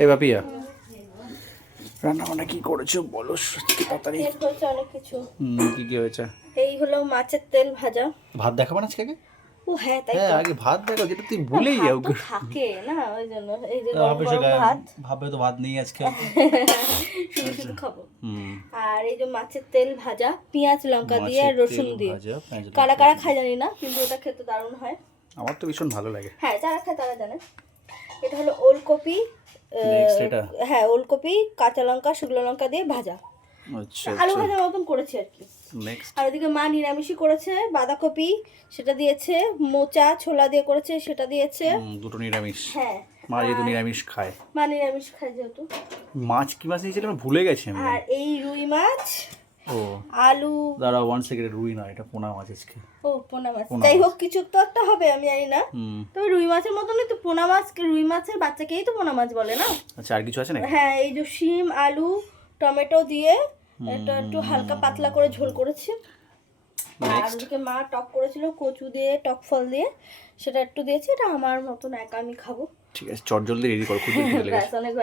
এই বাপিয়া রান্না বান্না কি করেছো বলো তাড়াতাড়ি। হয়েছে অনেক কিছু। কি কি হয়েছে? এই হলো মাছের তেল ভাজা। ভাত দেখাবো না আজকে? ও হ্যাঁ, তাই হ্যাঁ তো। আগে ভাত দেখো, যেটা তুই ভুলেই যাও। ভাত তো থাকে না, ওই জন্য এই যে গরম গরম ভাত। ভাবে তো ভাত নেই আজকে। শুধু শুধু খাবো। আর এই যে মাছের তেল ভাজা, পেঁয়াজ লঙ্কা দিয়ে আর রসুন দিয়ে। কারা কারা খায় জানি না, কিন্তু ওটা খেতে দারুণ হয়। আমার তো ভীষণ ভালো লাগে। হ্যাঁ, যারা খায় তারা জানে। এটা হলো ওলকপি। হ্যাঁ, ওলকপি কাঁচা লঙ্কা শুকনো লঙ্কা দিয়ে ভাজা। আচ্ছা, আলু ভাজা মতন করেছি আর কি। আর ওদিকে মা নিরামিষই করেছে, বাঁধাকপি সেটা দিয়েছে, মোচা ছোলা দিয়ে করেছে সেটা দিয়েছে। দুটো নিরামিষ। হ্যাঁ, মা যেহেতু নিরামিষ খায়। মা নিরামিষ খায় যেহেতু। মাছ কি মাছ দিয়েছিল আমি ভুলে গেছি আমি। আর এই রুই মাছ, ও আলু। দাঁড়াও 1 সেকেন্ড, রুই না এটা পোনা মাছ আজকে। ও পোনা মাছ, যাই হোক কিছু তো একটা হবে, আমি জানি না। তবে রুই মাছের মতনই তো পোনা মাছ, রুই মাছের বাচ্চাকেই তো পোনা মাছ বলে না? আচ্ছা, আর কিছু আছে না? হ্যাঁ, এই যে শিম আলু টমেটো দিয়ে এটা একটু হালকা পাতলা করে ঝোল করেছি। আর ওদিকে মা টক করেছিল কচু দিয়ে, টক ফল দিয়ে, সেটা একটু দিয়েছি। এটা আমার মতন একা আমি খাবো। ঠিক আছে, চট জলদি রেডি করো, খুব খিদে লেগেছে। অনেক